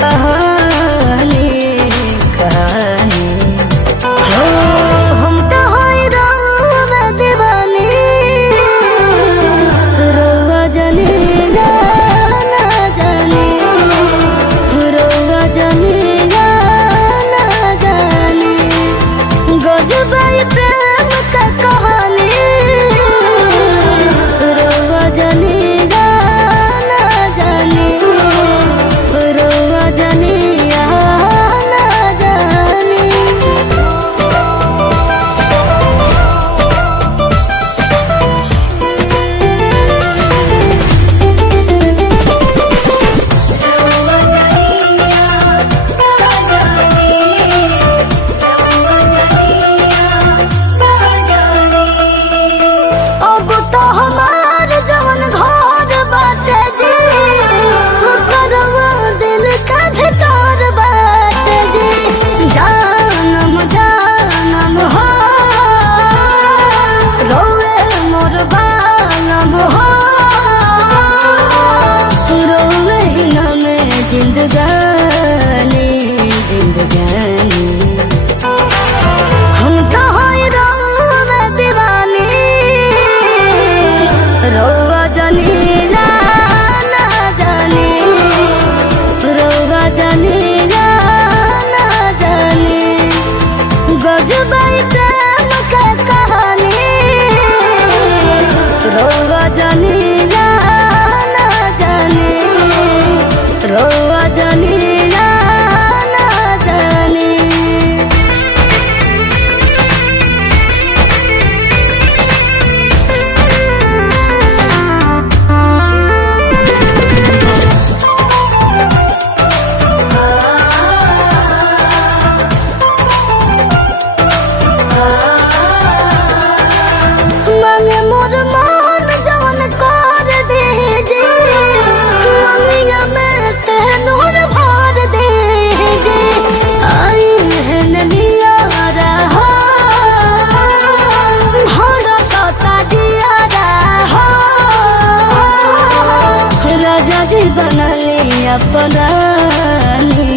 कहानी कहानी हो हम तो हैरान दीवानी रोवा जाने ना जाने रोवा जाने ना जाने गजबाई प्रेम का कहानी रोवा जाने ना जाने रोवा जाने ना जाने अब तो हमार जवन घर बाटे जी करवा दिल का भीतर बाटे जी जानम जानम हो रोवे मोर बानम हो रोवे ही ना में जिंदगानी जिंदगानी हम तो हैरान दीवानी रोवा जाने ना जाने रोवा जाने ना जाने गजबाई प्रेम का कहानी रोवा जाने ना जाने रोवा जाने ना जाने मांगे मोर मन जवन कर दे जे मंगिया में से नूर भर दे जे आई है नलिया रहा भड़कता जिया रहा राजा जी बनले अपना रानी